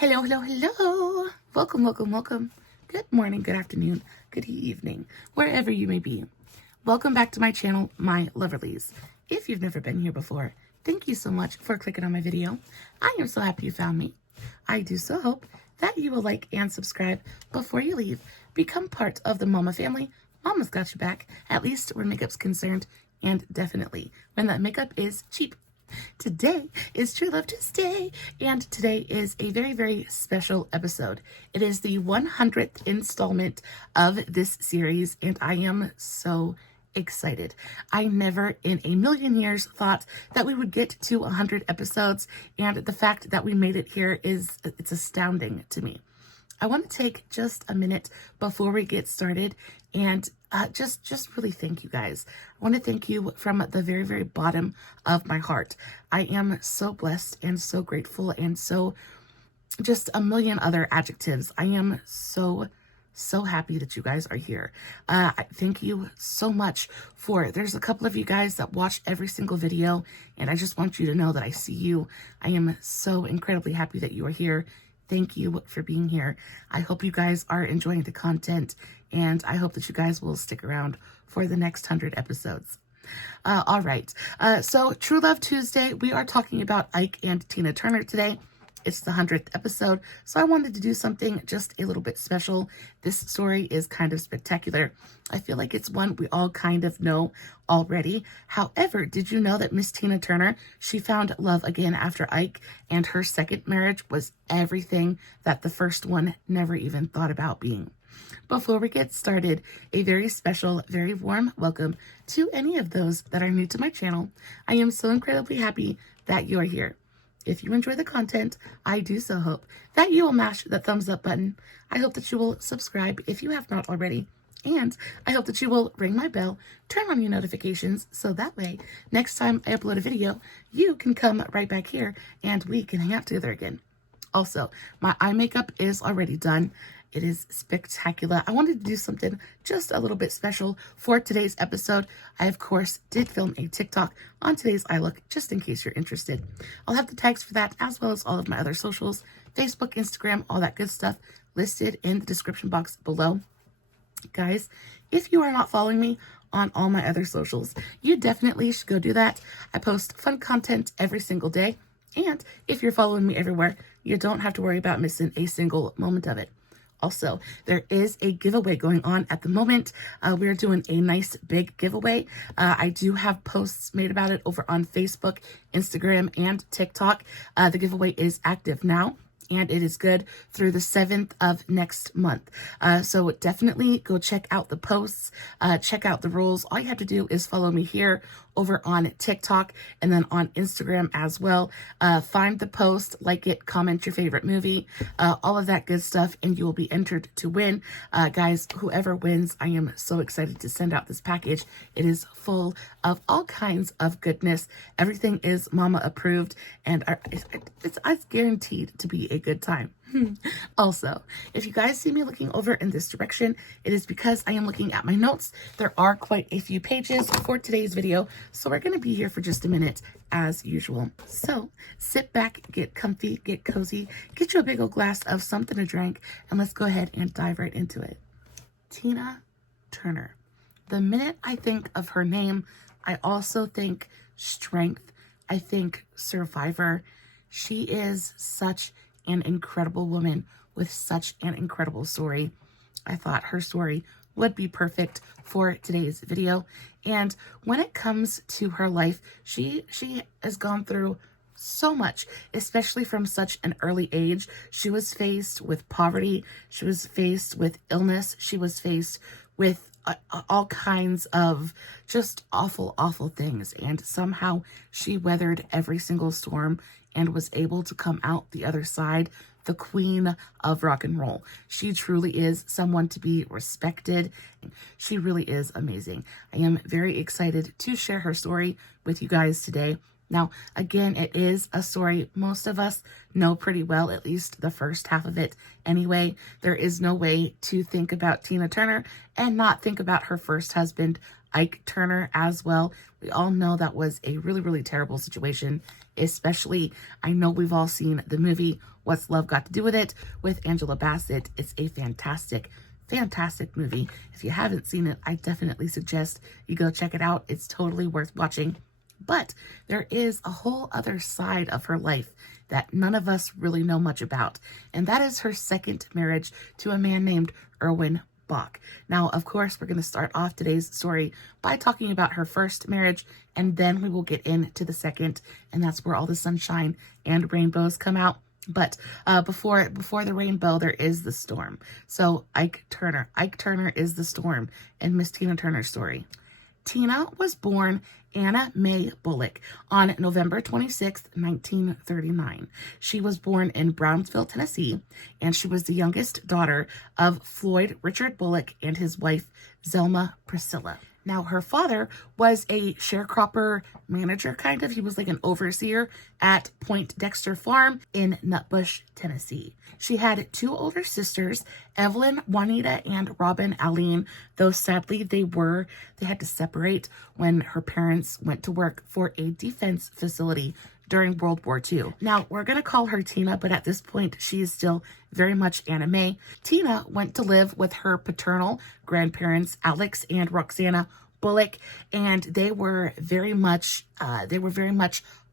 Hello, hello, hello. Welcome, welcome, welcome. Good morning, good afternoon, good evening, wherever you may be. Welcome back to my channel, My Loverlies. If you've never been here before, thank you so much for clicking on my video. I am so happy you found me. I do so hope that you will like and subscribe before you leave. Become part of the Mama family. Mama's got your back, at least where makeup's concerned, and definitely when that makeup is cheap. Today is True Love Tuesday, and today is a very, very special episode. It is the 100th installment of this series, and I am so excited. I never in a million years thought that we would get to 100 episodes, and the fact that we made it here it's astounding to me. I want to take just a minute before we get started and just really thank you guys. I want to thank you from the very, very bottom of my heart. I am so blessed and so grateful and so just a million other adjectives. I am so happy that you guys are here. Thank you so much there's a couple of you guys that watch every single video, and I just want you to know that I see you. I am so incredibly happy that you are here. Thank you for being here. I hope you guys are enjoying the content, and I hope that you guys will stick around for the next 100 episodes. All right. So True Love Tuesday, we are talking about Ike and Tina Turner today. It's the 100th episode, so I wanted to do something just a little bit special. This story is kind of spectacular. I feel like it's one we all kind of know already. However, did you know that Miss Tina Turner, she found love again after Ike, and her second marriage was everything that the first one never even thought about being? Before we get started, a very special, very warm welcome to any of those that are new to my channel. I am so incredibly happy that you are here. If you enjoy the content, I do so hope that you will mash the thumbs up button. I hope that you will subscribe if you have not already. And I hope that you will ring my bell, turn on your notifications, so that way, next time I upload a video, you can come right back here and we can hang out together again. Also, my eye makeup is already done. It is spectacular. I wanted to do something just a little bit special for today's episode. I, of course, did film a TikTok on today's eye look, just in case you're interested. I'll have the tags for that, as well as all of my other socials, Facebook, Instagram, all that good stuff, listed in the description box below. Guys, if you are not following me on all my other socials, you definitely should go do that. I post fun content every single day. And if you're following me everywhere, you don't have to worry about missing a single moment of it. Also, there is a giveaway going on at the moment. We're doing a nice big giveaway. I do have posts made about it over on Facebook, Instagram, and TikTok. The giveaway is active now, and it is good through the 7th of next month. So definitely go check out the posts, check out the rules. All you have to do is follow me here over on TikTok and then on Instagram as well. Find the post, like it, comment your favorite movie, all of that good stuff, and you will be entered to win. Guys, whoever wins, I am so excited to send out this package. It is full of all kinds of goodness. Everything is mama approved, and it's guaranteed to be a good time. Also, if you guys see me looking over in this direction, it is because I am looking at my notes. There are quite a few pages for today's video, so we're going to be here for just a minute as usual. So sit back, get comfy, get cozy, get you a big old glass of something to drink, and let's go ahead and dive right into it. Tina Turner. The minute I think of her name, I also think strength. I think survivor. She is such an incredible woman with such an incredible story. I thought her story would be perfect for today's video. And when it comes to her life, she has gone through so much, especially from such an early age. She was faced with poverty. She was faced with illness. She was faced with all kinds of just awful, awful things. And somehow she weathered every single storm and was able to come out the other side, the queen of rock and roll. She truly is someone to be respected. She really is amazing. I am very excited to share her story with you guys today. Now, again, it is a story most of us know pretty well, at least the first half of it anyway. There is no way to think about Tina Turner and not think about her first husband, Ike Turner, as well. We all know that was a really, really terrible situation especially, I know we've all seen the movie What's Love Got to Do with It with Angela Bassett. It's a fantastic movie. If you haven't seen it, I definitely suggest you go check it out. It's totally worth watching. But there is a whole other side of her life that none of us really know much about, and that is her second marriage to a man named Erwin Bach. Now, of course, we're going to start off today's story by talking about her first marriage, and then we will get into the second, and that's where all the sunshine and rainbows come out. But before the rainbow, there is the storm. So Ike Turner is the storm in Miss Tina Turner's story. Tina was born Anna Mae Bullock on November 26, 1939. She was born in Brownsville, Tennessee, and she was the youngest daughter of Floyd Richard Bullock and his wife, Zelma Priscilla. Now, her father was a sharecropper manager, kind of. He was like an overseer at Point Dexter Farm in Nutbush, Tennessee. She had two older sisters, Evelyn Juanita and Robin Aline, though sadly they had to separate when her parents went to work for a defense facility during World War II. Now, we're going to call her Tina, but at this point, she is still very much Anna Mae. Tina went to live with her paternal grandparents, Alex and Roxana Bullock, and they were very much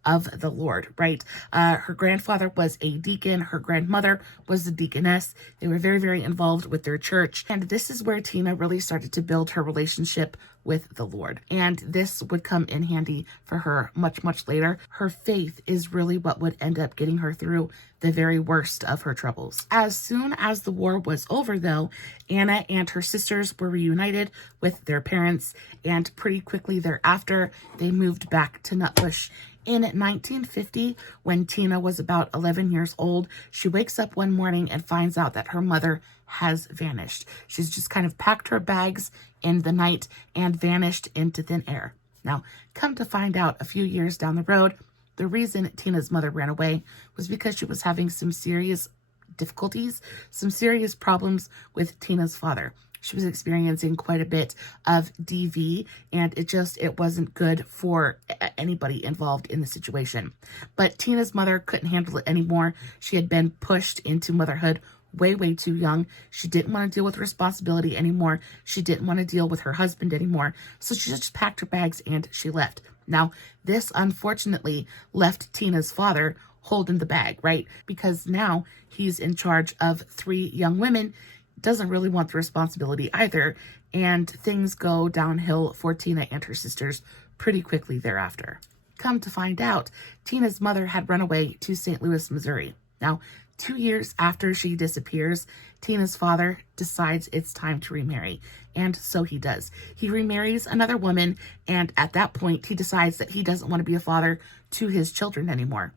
of the Lord, right? Her grandfather was a deacon. Her grandmother was a deaconess. They were very, very involved with their church. And this is where Tina really started to build her relationship with the Lord. And this would come in handy for her much, much later. Her faith is really what would end up getting her through the very worst of her troubles. As soon as the war was over, though, Anna and her sisters were reunited with their parents, and pretty quickly thereafter, they moved back to Nutbush. In 1950, when Tina was about 11 years old, she wakes up one morning and finds out that her mother has vanished. She's just kind of packed her bags in the night and vanished into thin air. Now, come to find out a few years down the road, the reason Tina's mother ran away was because she was having some serious difficulties, some serious problems with Tina's father. She was experiencing quite a bit of DV, and it wasn't good for anybody involved in the situation. But Tina's mother couldn't handle it anymore. She had been pushed into motherhood way, way too young. She didn't want to deal with responsibility anymore. She didn't want to deal with her husband anymore. So she just packed her bags and she left. Now, this unfortunately left Tina's father holding the bag, right? Because now he's in charge of 3 young women, doesn't really want the responsibility either, and things go downhill for Tina and her sisters pretty quickly thereafter. Come to find out, Tina's mother had run away to St. Louis, Missouri. Now, 2 years after she disappears, Tina's father decides it's time to remarry, and so he does. He remarries another woman, and at that point, he decides that he doesn't want to be a father to his children anymore.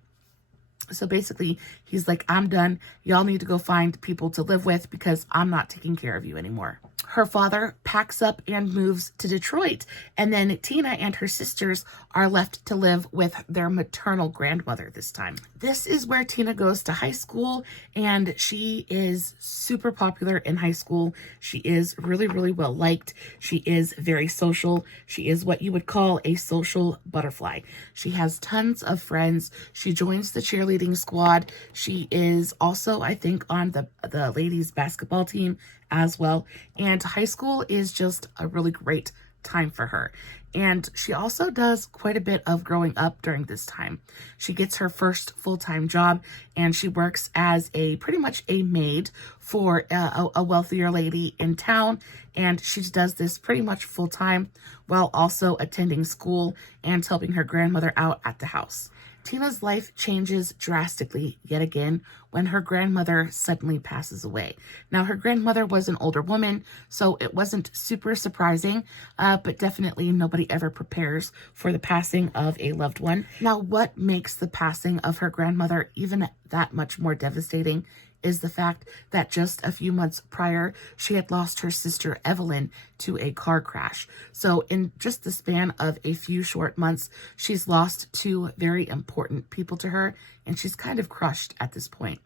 So basically, he's like, I'm done. Y'all need to go find people to live with because I'm not taking care of you anymore. Her father packs up and moves to Detroit, and then Tina and her sisters are left to live with their maternal grandmother this time. This is where Tina goes to high school, and she is super popular in high school. She is really, really well liked. She is very social. She is what you would call a social butterfly. She has tons of friends. She joins the cheerleading squad. She is also, I think, on the ladies basketball team as well. And high school is just a really great time for her. And she also does quite a bit of growing up during this time. She gets her first full-time job, and she works as pretty much a maid for a wealthier lady in town. And she does this pretty much full-time while also attending school and helping her grandmother out at the house. Tina's life changes drastically yet again when her grandmother suddenly passes away. Now, her grandmother was an older woman, so it wasn't super surprising, but definitely nobody ever prepares for the passing of a loved one. Now, what makes the passing of her grandmother even that much more devastating is the fact that just a few months prior, she had lost her sister Evelyn to a car crash. So in just the span of a few short months, she's lost 2 very important people to her, and she's kind of crushed at this point.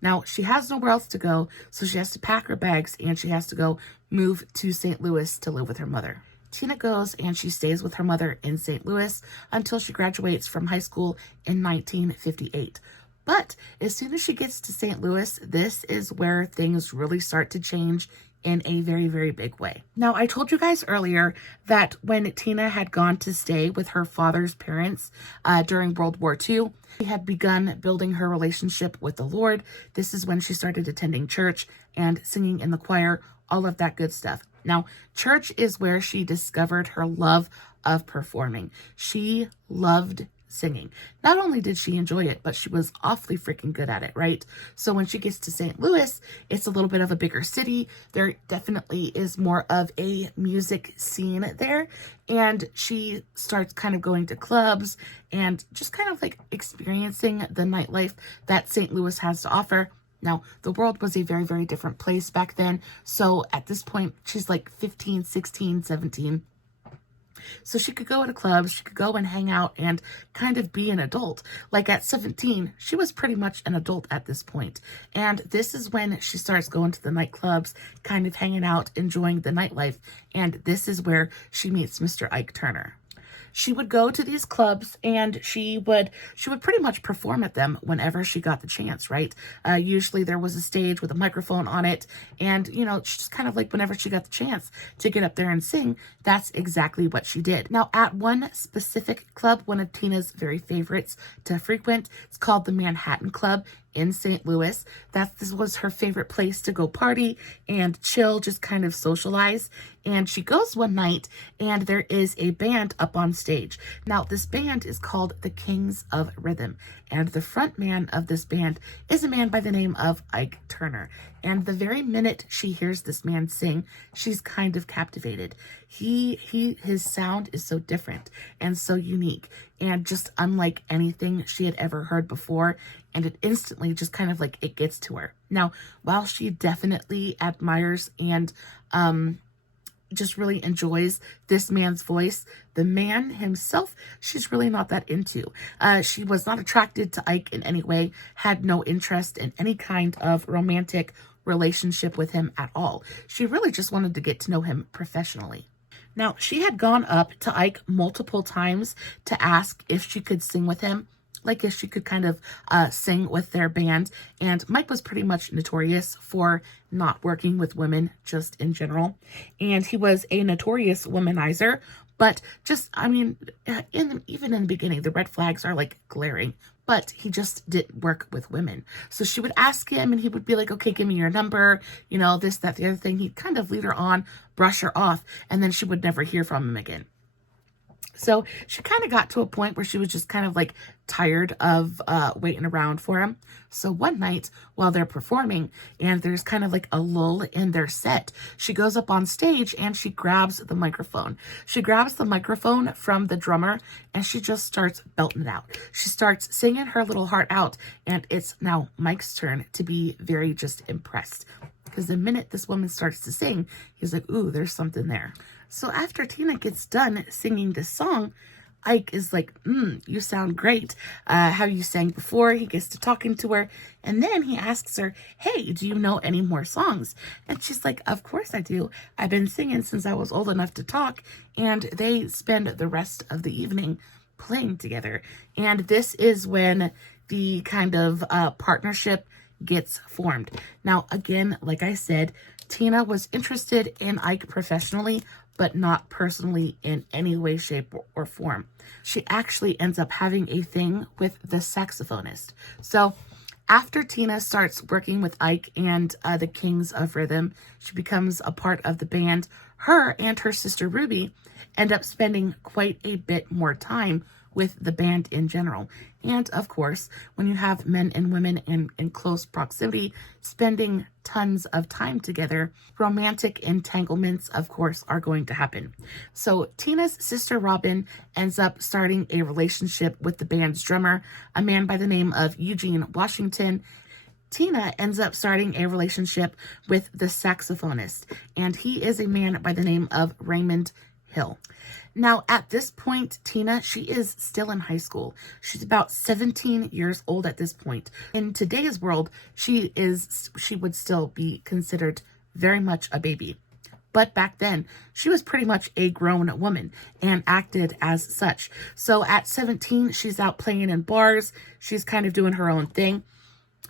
Now, she has nowhere else to go, so she has to pack her bags and she has to go move to St. Louis to live with her mother. Tina goes and she stays with her mother in St. Louis until she graduates from high school in 1958. But as soon as she gets to St. Louis, this is where things really start to change in a very, very big way. Now, I told you guys earlier that when Tina had gone to stay with her father's parents during World War II, she had begun building her relationship with the Lord. This is when she started attending church and singing in the choir, all of that good stuff. Now, church is where she discovered her love of performing. She loved singing. Not only did she enjoy it, but she was awfully freaking good at it, right? So when she gets to St. Louis, it's a little bit of a bigger city. There definitely is more of a music scene there. And she starts kind of going to clubs and just kind of like experiencing the nightlife that St. Louis has to offer. Now, the world was a very, very different place back then. So at this point, she's like 15, 16, 17. So she could go to clubs, she could go and hang out and kind of be an adult. Like at 17, she was pretty much an adult at this point. And this is when she starts going to the nightclubs, kind of hanging out, enjoying the nightlife. And this is where she meets Mr. Ike Turner. She would go to these clubs and she would pretty much perform at them whenever she got the chance, right? Usually there was a stage with a microphone on it, and she just kind of like whenever she got the chance to get up there and sing, that's exactly what she did. Now, at one specific club, one of Tina's very favorites to frequent, it's called the Manhattan Club in St. Louis. This was her favorite place to go party and chill, just kind of socialize. And she goes one night and there is a band up on stage. Now, this band is called the Kings of Rhythm. And the front man of this band is a man by the name of Ike Turner. And the very minute she hears this man sing, she's kind of captivated. His sound is so different and so unique and just unlike anything she had ever heard before. And it instantly just kind of like it gets to her. Now, while she definitely admires and just really enjoys this man's voice, the man himself, she's really not that into. She was not attracted to Ike in any way, had no interest in any kind of romantic relationship with him at all. She really just wanted to get to know him professionally. Now, she had gone up to Ike multiple times to ask if she could sing with him, like if she could kind of sing with their band. And Mike was pretty much notorious for not working with women just in general. And he was a notorious womanizer. But just, even in the beginning, the red flags are like glaring. But he just didn't work with women. So she would ask him and he would be like, okay, give me your number, this, that, the other thing. He'd kind of lead her on, brush her off, and then she would never hear from him again. So she kind of got to a point where she was just kind of like tired of waiting around for him. So one night while they're performing and there's kind of like a lull in their set, she goes up on stage and she grabs the microphone. She grabs the microphone from the drummer and she just starts belting it out. She starts singing her little heart out, and it's now Mike's turn to be very just impressed. Because the minute this woman starts to sing, he's like, ooh, there's something there. So after Tina gets done singing this song, Ike is like, you sound great. Have you sang before? He gets to talking to her. And then he asks her, hey, do you know any more songs? And she's like, of course I do. I've been singing since I was old enough to talk. And they spend the rest of the evening playing together. And this is when the kind of partnership gets formed. Now, again, like I said, Tina was interested in Ike professionally, but not personally in any way, shape, or form. She actually ends up having a thing with the saxophonist. So after Tina starts working with Ike and the Kings of Rhythm, she becomes a part of the band. Her and her sister Ruby end up spending quite a bit more time with the band in general. And of course, when you have men and women in close proximity, spending tons of time together, romantic entanglements, of course, are going to happen. So Tina's sister Robin ends up starting a relationship with the band's drummer, a man by the name of Eugene Washington. Tina ends up starting a relationship with the saxophonist, and he is a man by the name of Raymond Hill. Now, at this point, Tina, she is still in high school. She's about 17 years old at this point. In today's world, she would still be considered very much a baby. But back then, she was pretty much a grown woman and acted as such. So at 17, she's out playing in bars. She's kind of doing her own thing,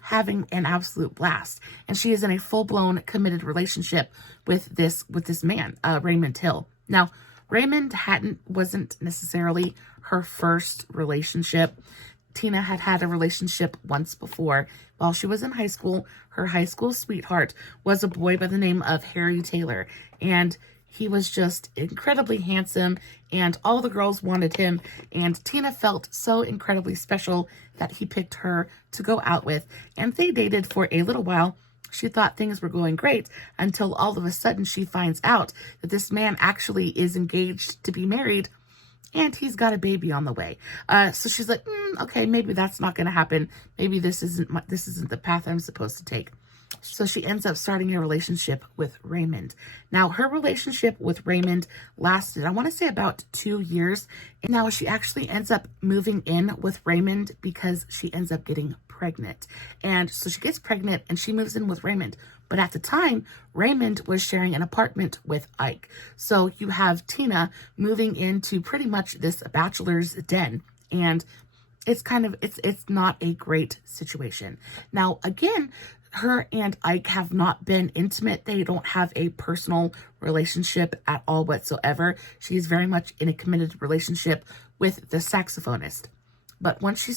having an absolute blast. And she is in a full-blown committed relationship with this man, Raymond Hill. Now, Raymond wasn't necessarily her first relationship. Tina had a relationship once before. While she was in high school, her high school sweetheart was a boy by the name of Harry Taylor. And he was just incredibly handsome, and all the girls wanted him. And Tina felt so incredibly special that he picked her to go out with. And they dated for a little while. She thought things were going great until all of a sudden she finds out that this man actually is engaged to be married, and he's got a baby on the way. So she's like, okay, maybe that's not going to happen. Maybe this isn't the path I'm supposed to take. So she ends up starting a relationship with Raymond. Now, her relationship with Raymond lasted, I want to say, about 2 years. And now she actually ends up moving in with Raymond because she ends up getting pregnant. And so she gets pregnant and she moves in with Raymond. But at the time, Raymond was sharing an apartment with Ike. So you have Tina moving into pretty much this bachelor's den. And it's not a great situation. Now, again, her and Ike have not been intimate. They don't have a personal relationship at all whatsoever. She's very much in a committed relationship with the saxophonist. But once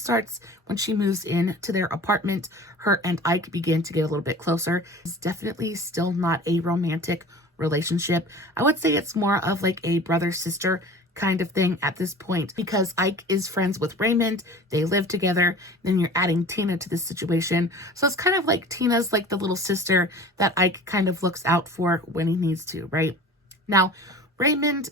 she moves in to their apartment, her and Ike begin to get a little bit closer. It's definitely still not a romantic relationship. I would say it's more of like a brother-sister kind of thing at this point, because Ike is friends with Raymond. They live together. Then you're adding Tina to this situation. So it's kind of like Tina's like the little sister that Ike kind of looks out for when he needs to, right? Now, Raymond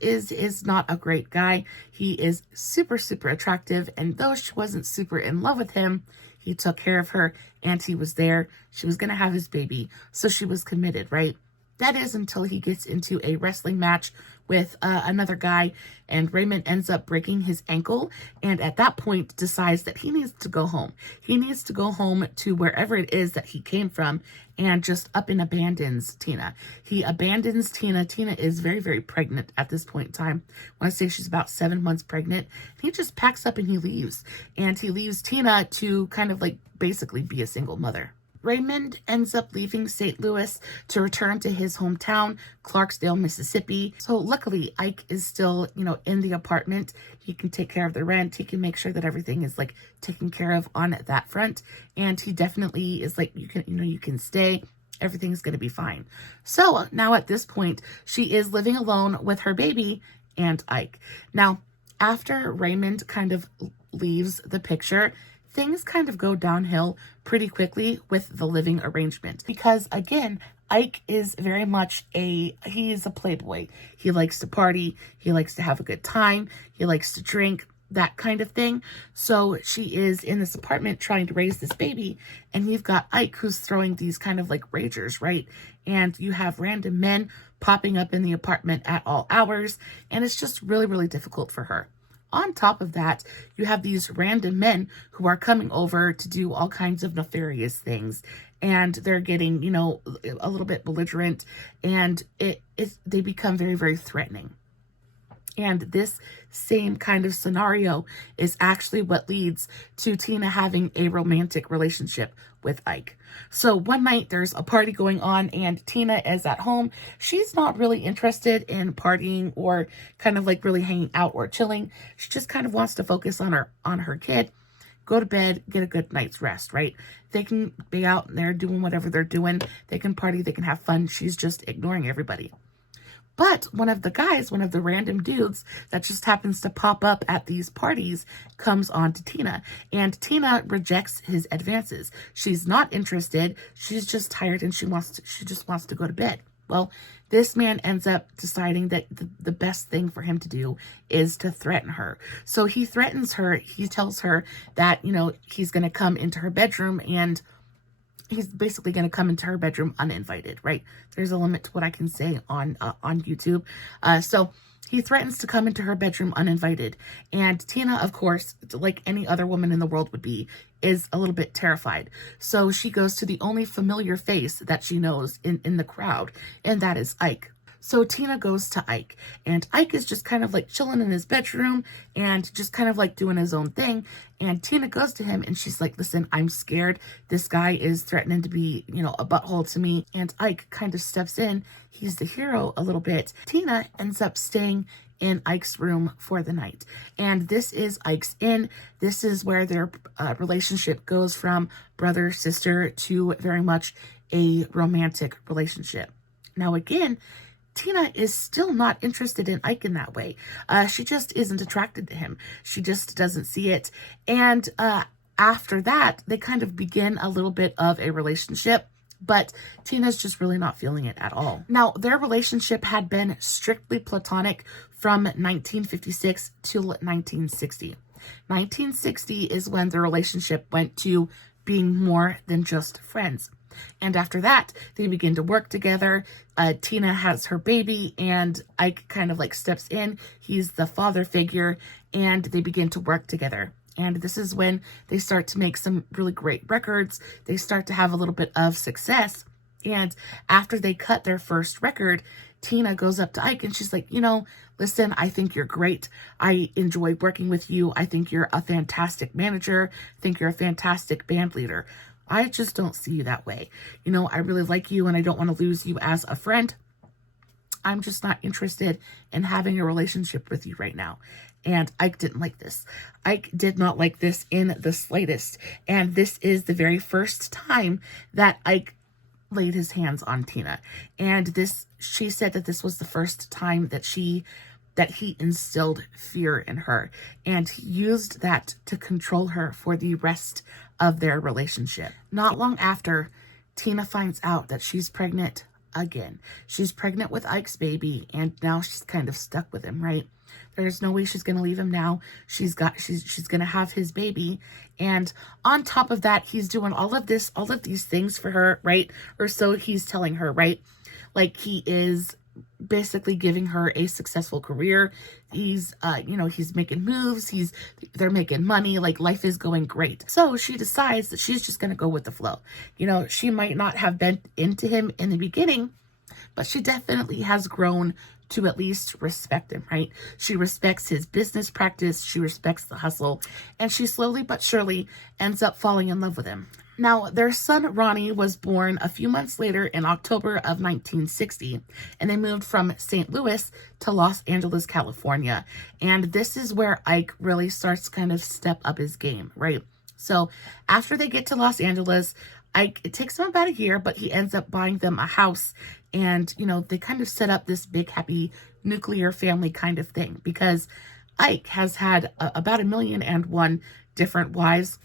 is not a great guy. He is super, super attractive. And though she wasn't super in love with him, he took care of her and he was there. She was going to have his baby. So she was committed, right? That is until he gets into a wrestling match with another guy, and Raymond ends up breaking his ankle, and at that point decides that he needs to go home. He needs to go home to wherever it is that he came from, and just up and abandons Tina. He abandons Tina. Tina is very, very pregnant at this point in time. I want to say she's about 7 months pregnant. He just packs up and he leaves. And he leaves Tina to kind of like basically be a single mother. Raymond ends up leaving St. Louis to return to his hometown, Clarksdale, Mississippi. So luckily, Ike is still, in the apartment. He can take care of the rent. He can make sure that everything is like taken care of on that front. And he definitely is like, you can stay. Everything's going to be fine. So now at this point, she is living alone with her baby and Ike. Now, after Raymond kind of leaves the picture, things kind of go downhill pretty quickly with the living arrangement, because again, Ike is very much he's a playboy. He likes to party. He likes to have a good time. He likes to drink, that kind of thing. So she is in this apartment trying to raise this baby, and you've got Ike who's throwing these kind of like ragers, right? And you have random men popping up in the apartment at all hours, and it's just really, really difficult for her. On top of that, you have these random men who are coming over to do all kinds of nefarious things, and they're getting, a little bit belligerent, and they become very, very threatening. And this same kind of scenario is actually what leads to Tina having a romantic relationship with Ike. So one night there's a party going on and Tina is at home. She's not really interested in partying or kind of like really hanging out or chilling. She just kind of wants to focus on her kid, go to bed, get a good night's rest, right? They can be out there doing whatever they're doing. They can party, they can have fun. She's just ignoring everybody. But one of the random dudes that just happens to pop up at these parties comes on to Tina, and Tina rejects his advances. She's not interested. She's just tired and she just wants to go to bed. Well, this man ends up deciding that the best thing for him to do is to threaten her. So he threatens her. He tells her that, he's going to come into her bedroom, and he's basically going to come into her bedroom uninvited, right? There's a limit to what I can say on YouTube. So he threatens to come into her bedroom uninvited. And Tina, of course, like any other woman in the world would be, is a little bit terrified. So she goes to the only familiar face that she knows in the crowd, and that is Ike. So Tina goes to Ike, and Ike is just kind of like chilling in his bedroom and just kind of like doing his own thing. And Tina goes to him and she's like, listen, I'm scared. This guy is threatening to be, a butthole to me. And Ike kind of steps in. He's the hero a little bit. Tina ends up staying in Ike's room for the night. And this is Ike's inn. This is where their relationship goes from brother, sister to very much a romantic relationship. Now, again, Tina is still not interested in Ike in that way. She just isn't attracted to him. She just doesn't see it. And after that, they kind of begin a little bit of a relationship, but Tina's just really not feeling it at all. Now, their relationship had been strictly platonic from 1956 to 1960. 1960 is when the relationship went to being more than just friends. And after that, they begin to work together. Tina has her baby and Ike kind of like steps in. He's the father figure and they begin to work together. And this is when they start to make some really great records. They start to have a little bit of success. And after they cut their first record, Tina goes up to Ike and she's like, listen, I think you're great. I enjoy working with you. I think you're a fantastic manager. I think you're a fantastic band leader. I just don't see you that way. I really like you and I don't want to lose you as a friend. I'm just not interested in having a relationship with you right now. And Ike didn't like this. Ike did not like this in the slightest. And this is the very first time that Ike laid his hands on Tina. And she said that this was the first time that he instilled fear in her, and he used that to control her for the rest of their relationship. Not long after, Tina finds out that she's pregnant again. She's pregnant with Ike's baby, and now she's kind of stuck with him, right? There's no way she's going to leave him now. She's going to have his baby. And on top of that, he's doing all of these things for her, right? Or so he's telling her, right? Like he is basically giving her a successful career. He's making moves. They're making money. Like life is going great. So she decides that she's just going to go with the flow. She might not have been into him in the beginning, but she definitely has grown to at least respect him, right? She respects his business practice. She respects the hustle, and she slowly but surely ends up falling in love with him. Now, their son, Ronnie, was born a few months later in October of 1960, and they moved from St. Louis to Los Angeles, California. And this is where Ike really starts to kind of step up his game, right? So after they get to Los Angeles, it takes him about a year, but he ends up buying them a house. And, they kind of set up this big, happy nuclear family kind of thing, because Ike has had about 1,000,001 different wives.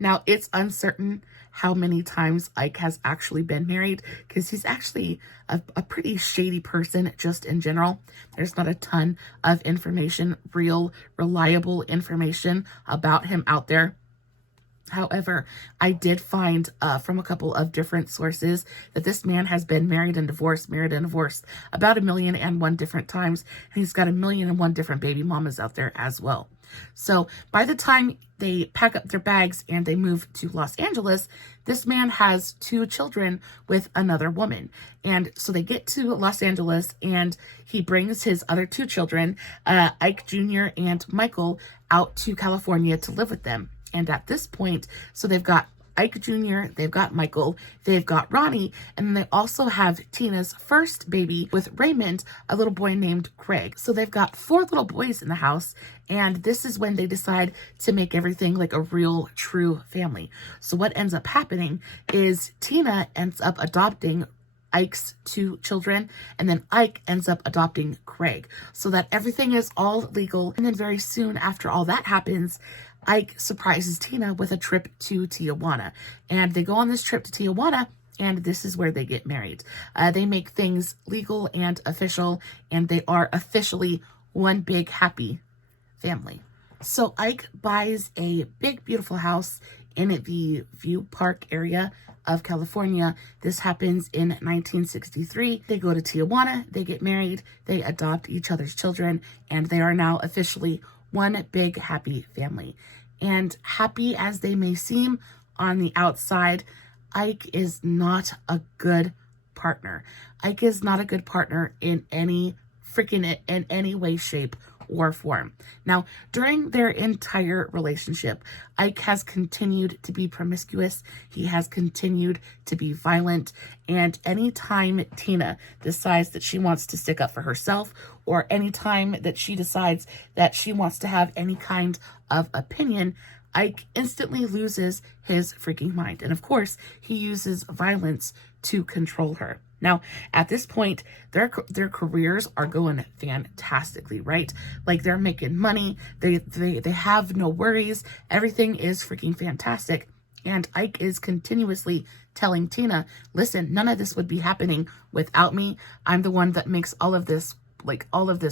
Now, it's uncertain how many times Ike has actually been married, because he's actually a pretty shady person just in general. There's not a ton of information, real, reliable information about him out there. However, I did find from a couple of different sources that this man has been married and divorced about 1,000,001 different times. And he's got 1,000,001 different baby mamas out there as well. So by the time they pack up their bags and they move to Los Angeles, this man has 2 children with another woman. And so they get to Los Angeles and he brings his other 2 children, Ike Jr. and Michael, out to California to live with them. And at this point, so they've got Ike Jr., they've got Michael, they've got Ronnie, and then they also have Tina's first baby with Raymond, a little boy named Craig. So they've got 4 little boys in the house, and this is when they decide to make everything like a real, true family. So what ends up happening is Tina ends up adopting Ike's 2 children, and then Ike ends up adopting Craig, so that everything is all legal. And then very soon after all that happens, Ike surprises Tina with a trip to Tijuana, and they go on this trip to Tijuana, and this is where they get married. They make things legal and official, and they are officially one big happy family. So Ike buys a big, beautiful house in the View Park area of California. This happens in 1963. They go to Tijuana, they get married, they adopt each other's children, and they are now officially one big happy family. And happy as they may seem on the outside, Ike is not a good partner. Ike is not a good partner in any way, shape, or form. Now, during their entire relationship, Ike has continued to be promiscuous. He has continued to be violent. And anytime Tina decides that she wants to stick up for herself, or anytime that she decides that she wants to have any kind of opinion, Ike instantly loses his freaking mind. And of course, he uses violence to control her. Now, at this point, their careers are going fantastically, right? Like, they're making money. They have no worries. Everything is freaking fantastic. And Ike is continuously telling Tina, listen, none of this would be happening without me. I'm the one that makes all of this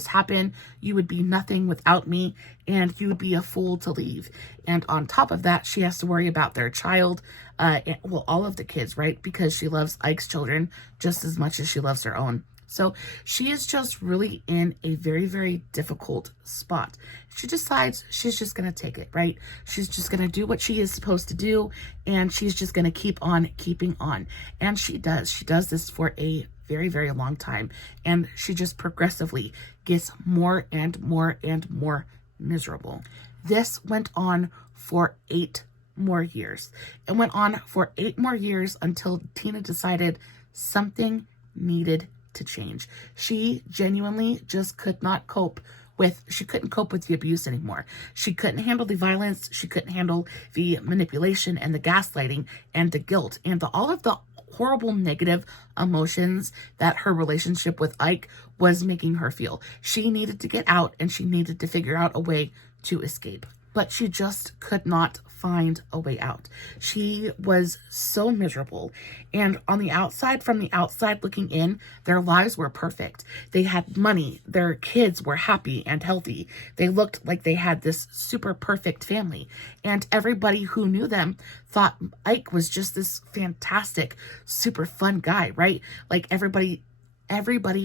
happen. You would be nothing without me, and you would be a fool to leave. And on top of that, she has to worry about their child, all of the kids, right? Because she loves Ike's children just as much as she loves her own. So she is just really in a very, very difficult spot. She decides she's just going to take it, right? She's just going to do what she is supposed to do, and she's just going to keep on keeping on. And she does. She does this for a very, very long time, and she just progressively gets more and more and more miserable. This went on for 8 more years. It went on for 8 more years until Tina decided something needed to change. She genuinely just could not cope with, she couldn't cope with the abuse anymore. She couldn't handle the violence. She couldn't handle the manipulation and the gaslighting and the guilt and all of the horrible negative emotions that her relationship with Ike was making her feel. She needed to get out, and she needed to figure out a way to escape. But she just could not find a way out. She was so miserable. And on the outside, from the outside looking in, their lives were perfect. They had money. Their kids were happy and healthy. They looked like they had this super perfect family. And everybody who knew them thought Ike was just this fantastic, super fun guy, right? Like, everybody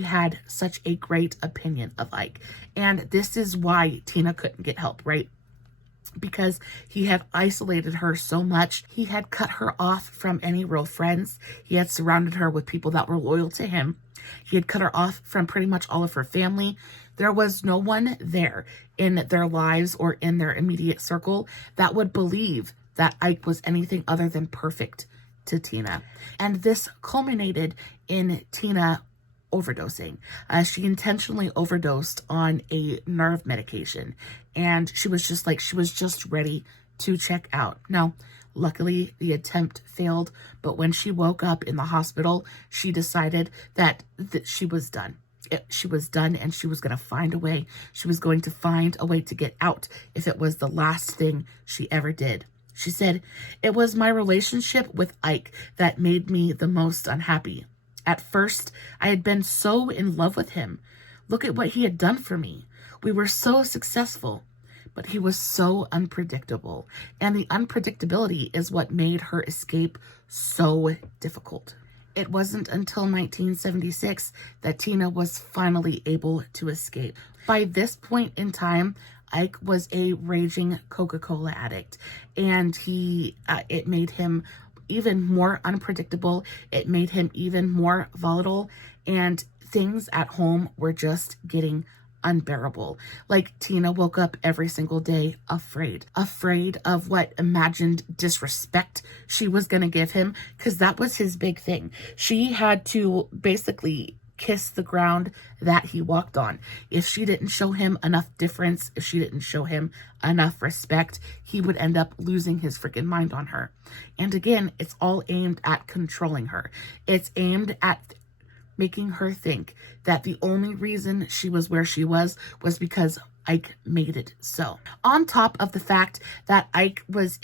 had such a great opinion of Ike. And this is why Tina couldn't get help, right? Because he had isolated her so much. He had cut her off from any real friends. He had surrounded her with people that were loyal to him. He had cut her off from pretty much all of her family. There was no one there in their lives or in their immediate circle that would believe that Ike was anything other than perfect to Tina. And this culminated in Tina overdosing. She intentionally overdosed on a nerve medication, and she was just ready to check out. Now, luckily, the attempt failed, but when she woke up in the hospital, she decided that she was done. She was done, and she was going to find a way. She was going to find a way to get out if it was the last thing she ever did. She said, "It was my relationship with Ike that made me the most unhappy. At first, I had been so in love with him. Look at what he had done for me. We were so successful, but he was so unpredictable. And the unpredictability is what made her escape so difficult." It wasn't until 1976 that Tina was finally able to escape. By this point in time, Ike was a raging Coca-Cola addict, and it made him even more unpredictable. It made him even more volatile, and things at home were just getting unbearable. Like, Tina woke up every single day afraid of what imagined disrespect she was going to give him, because that was his big thing. She had to basically kiss the ground that he walked on. If she didn't show him enough difference, if she didn't show him enough respect, he would end up losing his freaking mind on her. And again, it's all aimed at controlling her. It's aimed at making her think that the only reason she was where she was because Ike made it so. On top of the fact that Ike was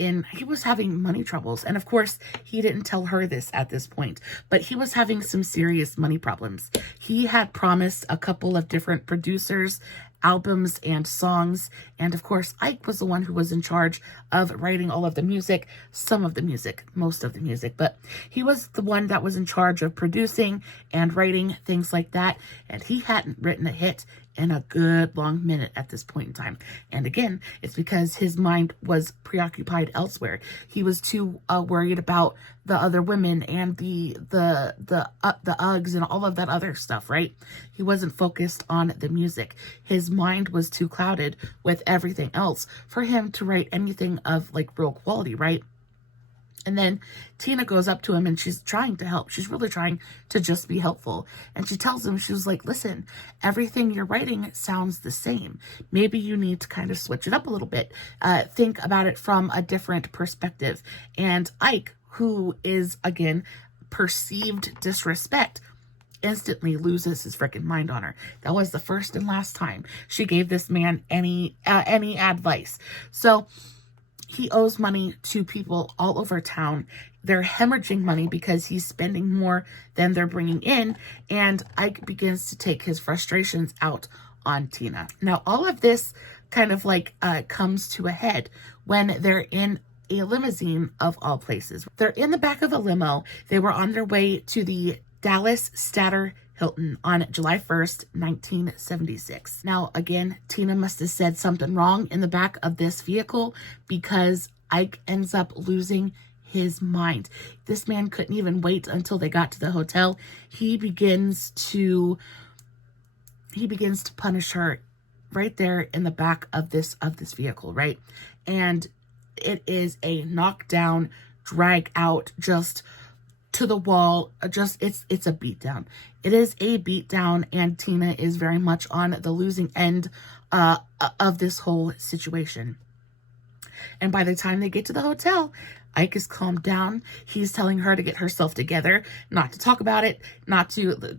having money troubles. And of course, he didn't tell her this at this point, but he was having some serious money problems. He had promised a couple of different producers albums and songs. And of course, Ike was the one who was in charge of writing all of the music, some of the music, most of the music, but he was the one that was in charge of producing and writing things like that. And he hadn't written a hit in a good long minute at this point in time. And again, it's because his mind was preoccupied elsewhere. He was too worried about the other women and the Uggs and all of that other stuff, right? He wasn't focused on the music. His mind was too clouded with everything else for him to write anything of like real quality, right? And then Tina goes up to him and she's trying to help. She's really trying to just be helpful. And she tells him, she was like, listen, everything you're writing sounds the same. Maybe you need to kind of switch it up a little bit. Think about it from a different perspective. And Ike, who is, again, perceived disrespect, instantly loses his freaking mind on her. That was the first and last time she gave this man any advice. So he owes money to people all over town. They're hemorrhaging money because he's spending more than they're bringing in. And Ike begins to take his frustrations out on Tina. Now, all of this kind of like comes to a head when they're in a limousine of all places. They're in the back of a limo. They were on their way to the Dallas Statter Hilton on July 1st, 1976. Now, again, Tina must have said something wrong in the back of this vehicle because Ike ends up losing his mind. This man couldn't even wait until they got to the hotel. He begins to punish her right there in the back of this vehicle, right? And it is a knockdown, drag out, just to the wall, just it's a beatdown. It is a beatdown, and Tina is very much on the losing end of this whole situation. And by the time they get to the hotel, Ike is calmed down. He's telling her to get herself together, not to talk about it, not to,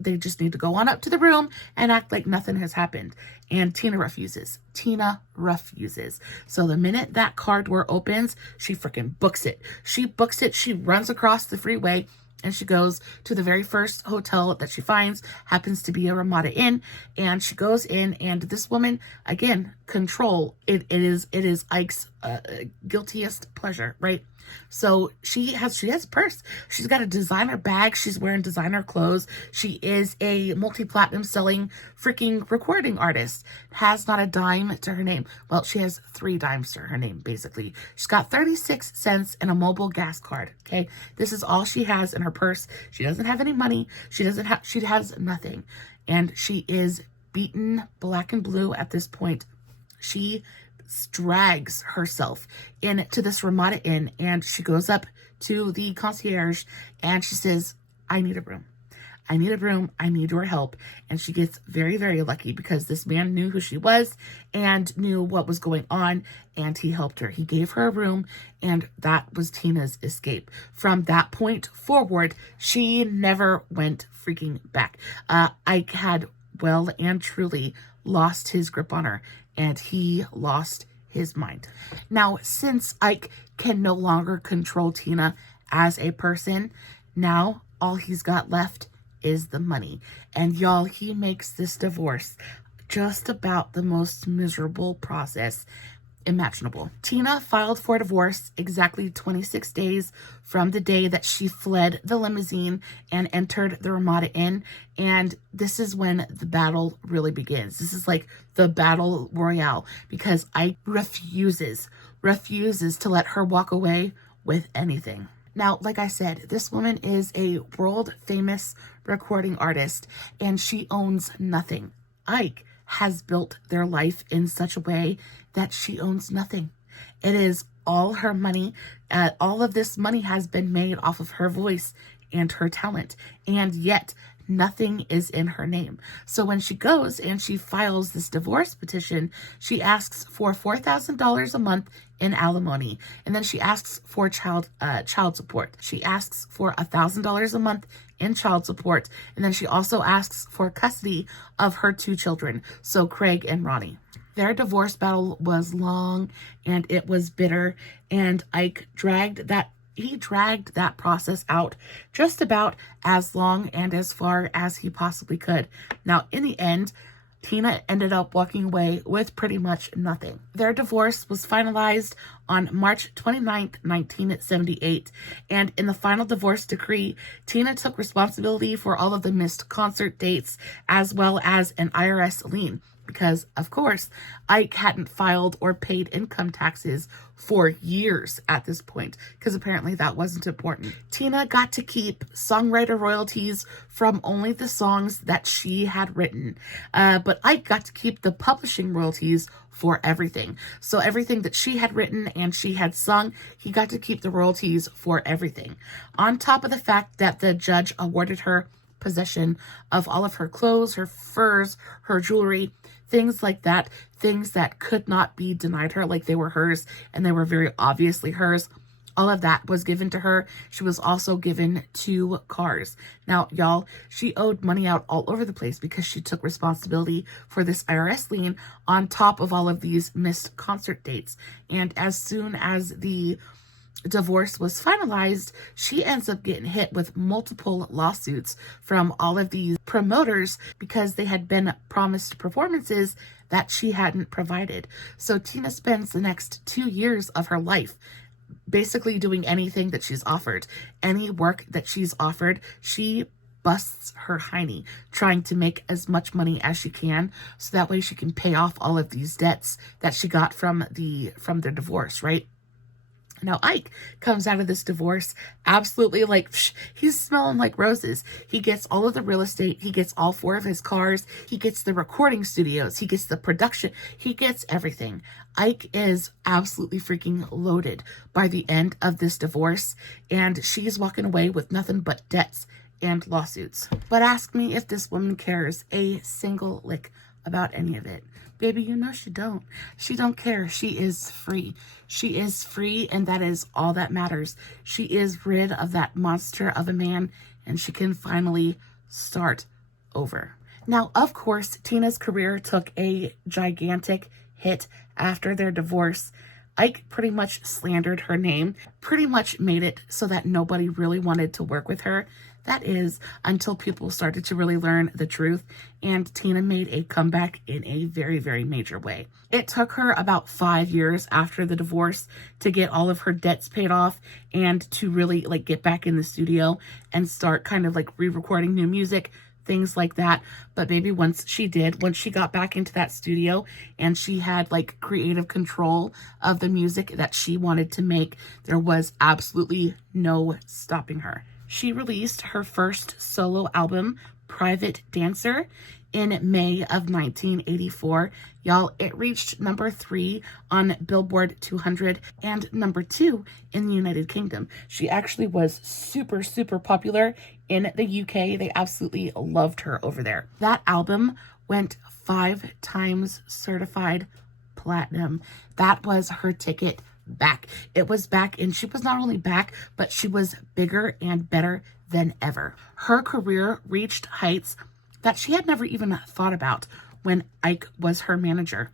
they just need to go on up to the room and act like nothing has happened. And Tina refuses. Tina refuses. So the minute that car door opens, she freaking books it. She books it. She runs across the freeway and she goes to the very first hotel that she finds, happens to be a Ramada Inn, and she goes in, and this woman, again, control, it is Ike's guiltiest pleasure, right? So she has a purse. She's got a designer bag. She's wearing designer clothes. She is a multi-platinum selling freaking recording artist. Has not a dime to her name. Well, she has 3 dimes to her name, basically. She's got 36 cents and a mobile gas card. Okay. This is all she has in her purse. She doesn't have any money. She has nothing. And she is beaten black and blue at this point. She drags herself into this Ramada Inn, and she goes up to the concierge and she says, I need a room. I need a room. I need your help. And she gets very, very lucky because this man knew who she was and knew what was going on, and he helped her. He gave her a room, and that was Tina's escape. From that point forward, she never went freaking back. Ike had well and truly lost his grip on her, and he lost his mind. Now, since Ike can no longer control Tina as a person, now all he's got left is the money. And y'all, he makes this divorce just about the most miserable process imaginable. Tina filed for divorce exactly 26 days from the day that she fled the limousine and entered the Ramada Inn. And this is when the battle really begins. This is like the battle royale, because Ike refuses to let her walk away with anything. Now, like I said, this woman is a world famous recording artist and she owns nothing. Ike has built their life in such a way that she owns nothing. It is all her money. All of this money has been made off of her voice and her talent, and yet nothing is in her name. So when she goes and she files this divorce petition, she asks for $4,000 a month in alimony, and then she asks for child support. She asks for $1,000 a month in child support, and then she also asks for custody of her 2 children, so Craig and Ronnie. Their divorce battle was long and it was bitter, and Ike dragged that process out just about as long and as far as he possibly could. Now, in the end, Tina ended up walking away with pretty much nothing. Their divorce was finalized on March 29th, 1978, and in the final divorce decree, Tina took responsibility for all of the missed concert dates as well as an IRS lien, because, of course, Ike hadn't filed or paid income taxes for years at this point, because apparently that wasn't important. Tina got to keep songwriter royalties from only the songs that she had written, but Ike got to keep the publishing royalties for everything. So everything that she had written and she had sung, he got to keep the royalties for everything. On top of the fact that the judge awarded her possession of all of her clothes, her furs, her jewelry, things like that, things that could not be denied her, like they were hers and they were very obviously hers. All of that was given to her. She was also given 2 cars. Now, y'all, she owed money out all over the place because she took responsibility for this IRS lien on top of all of these missed concert dates. And as soon as the divorce was finalized, she ends up getting hit with multiple lawsuits from all of these promoters because they had been promised performances that she hadn't provided. So Tina spends the next 2 years of her life basically doing anything that she's offered. Any work that she's offered, she busts her hiney trying to make as much money as she can so that way she can pay off all of these debts that she got from their divorce, right? Now, Ike comes out of this divorce absolutely like, he's smelling like roses. He gets all of the real estate. He gets all 4 of his cars. He gets the recording studios. He gets the production. He gets everything. Ike is absolutely freaking loaded by the end of this divorce, and she's walking away with nothing but debts and lawsuits. But ask me if this woman cares a single lick about any of it. Baby, you know she don't. She don't care. She is free. She is free, and that is all that matters. She is rid of that monster of a man, and she can finally start over. Now, of course, Tina's career took a gigantic hit after their divorce. Ike pretty much slandered her name, pretty much made it so that nobody really wanted to work with her. That is, until people started to really learn the truth, and Tina made a comeback in a very, very major way. It took her about 5 years after the divorce to get all of her debts paid off and to really like get back in the studio and start kind of like re-recording new music, things like that. But baby, once she got back into that studio and she had like creative control of the music that she wanted to make, there was absolutely no stopping her. She released her first solo album, Private Dancer, in May of 1984. Y'all, it reached number 3 on Billboard 200 and number 2 in the United Kingdom. She actually was super, super popular in the UK. They absolutely loved her over there. That album went 5 times certified platinum. That was her ticket back. It was back, and she was not only back, but she was bigger and better than ever. Her career reached heights that she had never even thought about when Ike was her manager.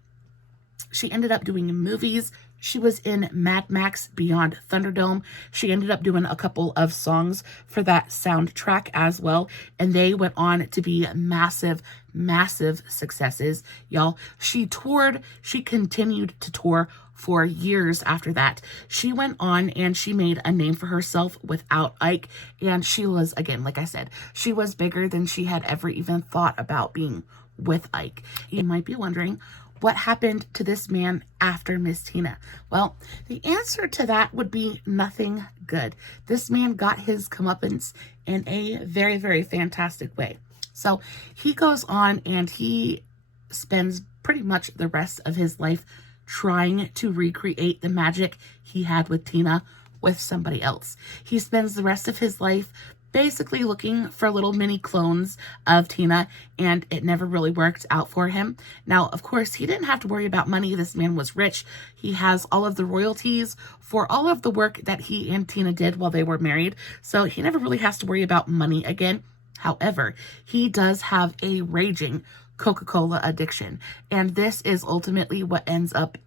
She ended up doing movies. She was in Mad Max Beyond Thunderdome. She ended up doing a couple of songs for that soundtrack as well, and they went on to be massive, massive successes, y'all. She toured. She continued to tour for years after that. She went on and she made a name for herself without Ike, and she was, again, like I said, she was bigger than she had ever even thought about being with Ike. You might be wondering, what happened to this man after Miss Tina? Well, the answer to that would be nothing good. This man got his comeuppance in a very, very fantastic way. So he goes on and he spends pretty much the rest of his life trying to recreate the magic he had with Tina with somebody else. He spends the rest of his life basically looking for little mini clones of Tina, and it never really worked out for him. Now, of course, he didn't have to worry about money. This man was rich. He has all of the royalties for all of the work that he and Tina did while they were married, so he never really has to worry about money again. However, he does have a raging Coca-Cola addiction, and this is ultimately what ends up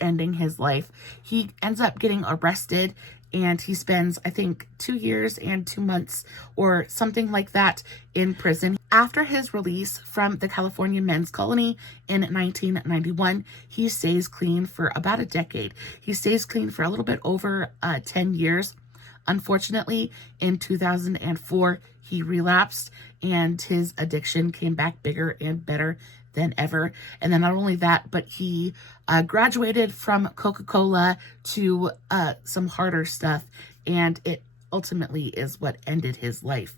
ending his life. He ends up getting arrested and he spends, I think, 2 years and 2 months or something like that in prison. After his release from the California Men's Colony in 1991, he stays clean for about a decade. He stays clean for a little bit over 10 years. Unfortunately, in 2004, he relapsed and his addiction came back bigger and better than ever. And then not only that, but he graduated from Coca-Cola to some harder stuff, and it ultimately is what ended his life.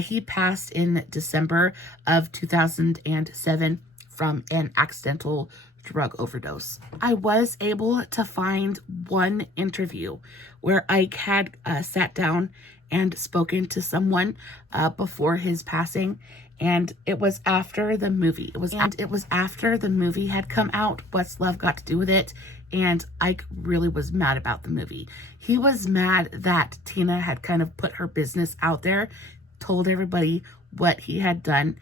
He passed in December of 2007 from an accidental drug overdose. I was able to find one interview where Ike had sat down and spoken to someone before his passing, and it was after the movie. It was after the movie had come out, What's Love Got to Do with It, and Ike really was mad about the movie. He was mad that Tina had kind of put her business out there, told everybody what he had done,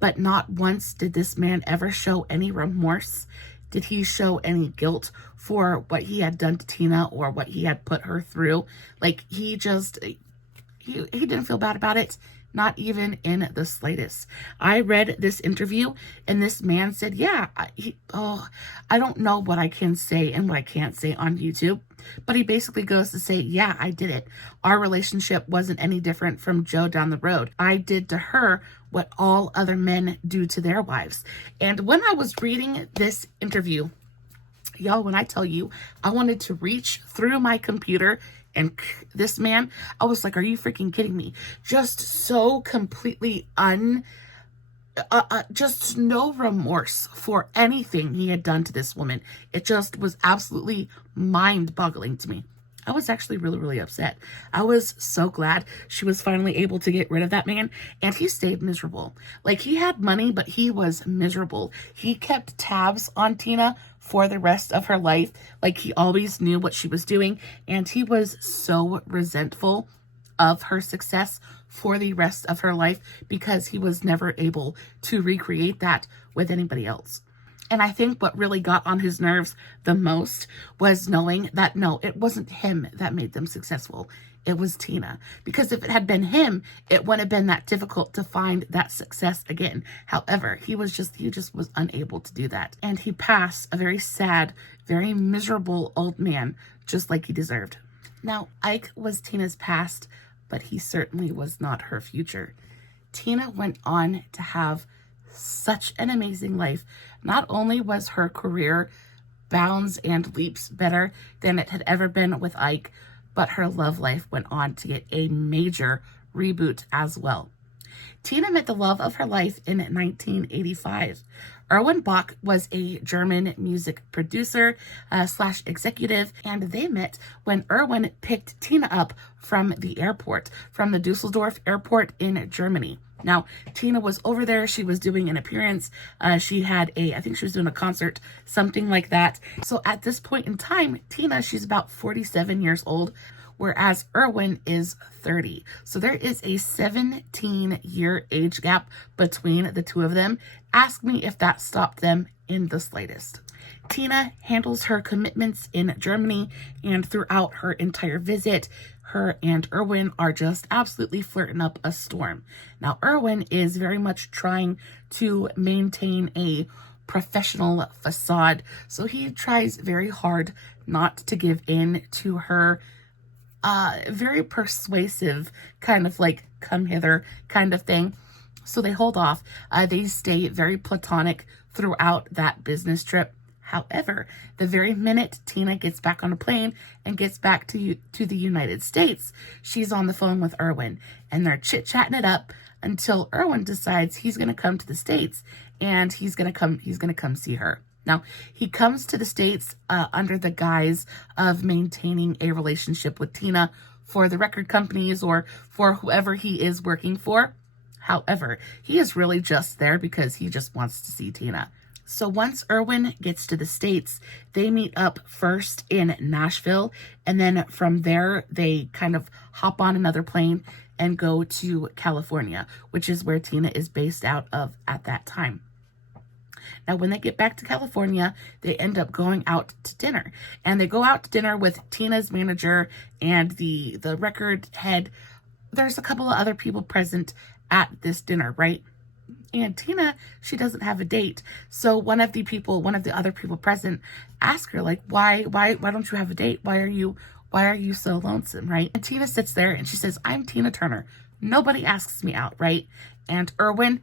but not once did this man ever show any remorse. Did he show any guilt for what he had done to Tina or what he had put her through? Like, he didn't feel bad about it, not even in the slightest. I read this interview and this man said, yeah, I don't know what I can say and what I can't say on YouTube, but he basically goes to say, yeah, I did it. Our relationship wasn't any different from Joe down the road. I did to her what all other men do to their wives. And when I was reading this interview, y'all, when I tell you, I wanted to reach through my computer and this man, I was like, are you freaking kidding me? Just so completely just no remorse for anything he had done to this woman. It just was absolutely mind-boggling to me. I was actually really, really upset. I was so glad she was finally able to get rid of that man, and he stayed miserable. Like, he had money, but he was miserable. He kept tabs on Tina for the rest of her life. Like, he always knew what she was doing, and he was so resentful of her success for the rest of her life because he was never able to recreate that with anybody else. And I think what really got on his nerves the most was knowing that, no, it wasn't him that made them successful. It was Tina. Because if it had been him, it wouldn't have been that difficult to find that success again. However, he just was unable to do that. And he passed a very sad, very miserable old man, just like he deserved. Now, Ike was Tina's past, but he certainly was not her future. Tina went on to have such an amazing life. Not only was her career bounds and leaps better than it had ever been with Ike, but her love life went on to get a major reboot as well. Tina met the love of her life in 1985. Erwin Bach was a German music producer / executive, and they met when Erwin picked Tina up from the airport, from the Dusseldorf airport in Germany. Now, Tina was over there. She was doing an appearance. She had I think she was doing a concert, something like that. So at this point in time, Tina, she's about 47 years old, whereas Erwin is 30. So there is a 17-year age gap between the two of them. Ask me if that stopped them in the slightest. Tina handles her commitments in Germany, and throughout her entire visit, her and Erwin are just absolutely flirting up a storm. Now, Erwin is very much trying to maintain a professional facade, so he tries very hard not to give in to her very persuasive kind of like come hither kind of thing. So they hold off. They stay very platonic throughout that business trip. However, the very minute Tina gets back on a plane and gets back to the United States, she's on the phone with Erwin, and they're chit-chatting it up until Erwin decides he's going to come to the States, and he's going to come see her. Now, he comes to the States under the guise of maintaining a relationship with Tina for the record companies or for whoever he is working for. However, he is really just there because he just wants to see Tina. So once Erwin gets to the States, they meet up first in Nashville, and then from there, they kind of hop on another plane and go to California, which is where Tina is based out of at that time. Now, when they get back to California, they end up going out to dinner. And they go out to dinner with Tina's manager and the record head. There's a couple of other people present at this dinner, right? And Tina, she doesn't have a date. So one of the other people present ask her, like, why don't you have a date? Why are you so lonesome, right? And Tina sits there and she says, I'm Tina Turner. Nobody asks me out, right? And Erwin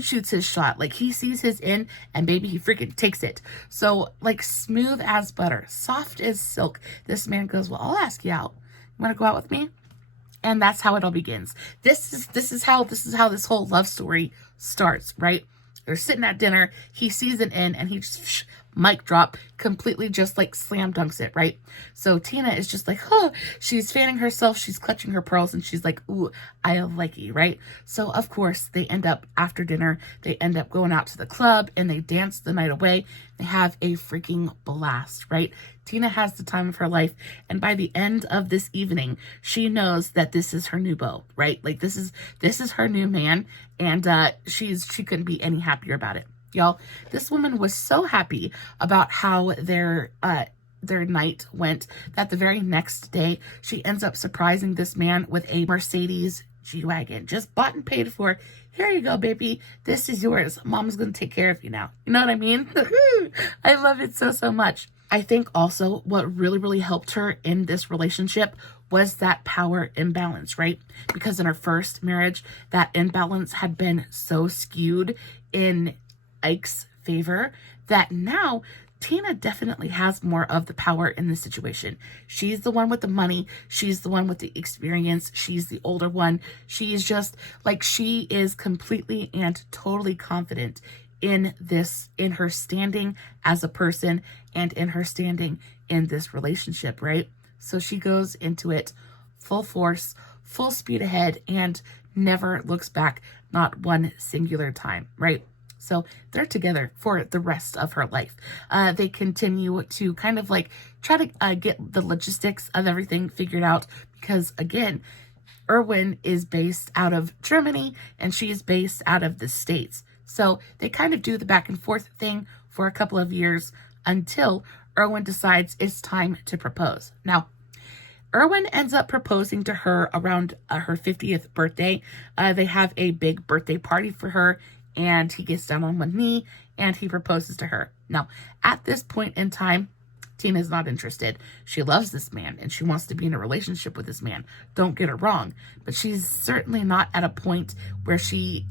shoots his shot. Like, he sees his in and baby, he freaking takes it. So, like, smooth as butter, soft as silk, this man goes, well, I'll ask you out. You want to go out with me? And that's how it all begins. This is how this whole love story starts, right? They're sitting at dinner. He sees an in and he just mic drop, completely just like slam dunks it, right? So Tina is just like, oh, she's fanning herself, she's clutching her pearls, and she's like, ooh, I like you, right? So of course they end up after dinner, they end up going out to the club and they dance the night away. They have a freaking blast, right? Tina has the time of her life, and by the end of this evening, she knows that this is her new beau, right? Like this is her new man, and she couldn't be any happier about it. Y'all, this woman was so happy about how their night went that the very next day, she ends up surprising this man with a Mercedes G-Wagon, just bought and paid for. Here you go, baby. This is yours. Mom's going to take care of you now. You know what I mean? I love it so much. I think also what really, really helped her in this relationship was that power imbalance, right? Because in her first marriage, that imbalance had been so skewed in Ike's favor that now Tina definitely has more of the power in this situation. She's the one with the money. She's the one with the experience. She's the older one. She's just like, she is completely and totally confident in her standing as a person and in her standing in this relationship, right? So she goes into it full force, full speed ahead, and never looks back, not one singular time, right? So they're together for the rest of her life. They continue to kind of like try to get the logistics of everything figured out because, again, Erwin is based out of Germany and she's based out of the States. So they kind of do the back and forth thing for a couple of years until Erwin decides it's time to propose. Now, Erwin ends up proposing to her around her 50th birthday. They have a big birthday party for her, and he gets down on one knee and he proposes to her. Now, at this point in time, Tina's not interested. She loves this man and she wants to be in a relationship with this man. Don't get her wrong, but she's certainly not at a point where she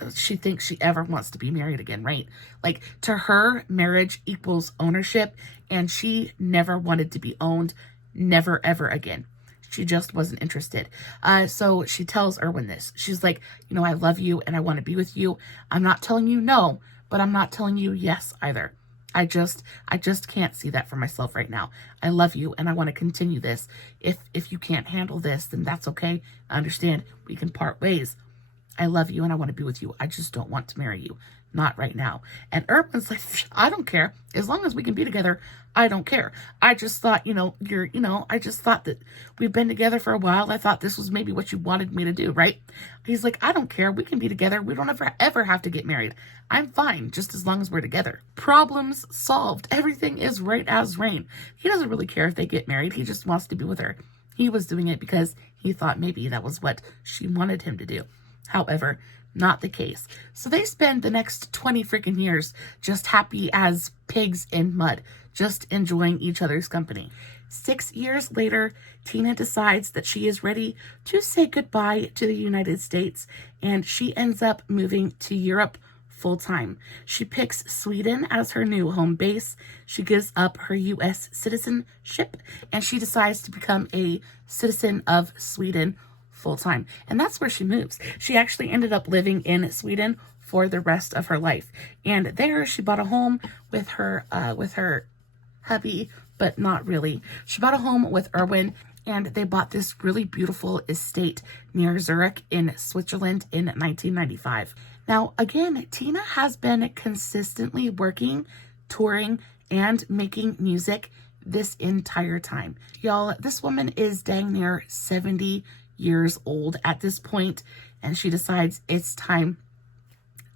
thinks she ever wants to be married again, right? Like, to her, marriage equals ownership, and she never wanted to be owned, never ever again. She just wasn't interested. So she tells Erwin this. She's like, I love you and I want to be with you. I'm not telling you no, but I'm not telling you yes either. I just can't see that for myself right now. I love you and I want to continue this. If you can't handle this, then that's okay. I understand. We can part ways. I love you and I want to be with you. I just don't want to marry you. Not right now. And Erwin's like, I don't care. As long as we can be together, I don't care. I just thought, I just thought that we've been together for a while. I thought this was maybe what you wanted me to do, right? He's like, I don't care. We can be together. We don't ever have to get married. I'm fine just as long as we're together. Problems solved. Everything is right as rain. He doesn't really care if they get married. He just wants to be with her. He was doing it because he thought maybe that was what she wanted him to do. However, not the case. So they spend the next 20 freaking years just happy as pigs in mud, just enjoying each other's company. 6 years later, Tina decides that she is ready to say goodbye to the United States, and she ends up moving to Europe full-time. She picks Sweden as her new home base. She gives up her U.S. citizenship, and she decides to become a citizen of Sweden full-time. And that's where she moves. She actually ended up living in Sweden for the rest of her life. And there she bought a home with her hubby, but not really. She bought a home with Erwin, and they bought this really beautiful estate near Zurich in Switzerland in 1995. Now, again, Tina has been consistently working, touring, and making music this entire time. Y'all, this woman is dang near 70 years old at this point, and she decides it's time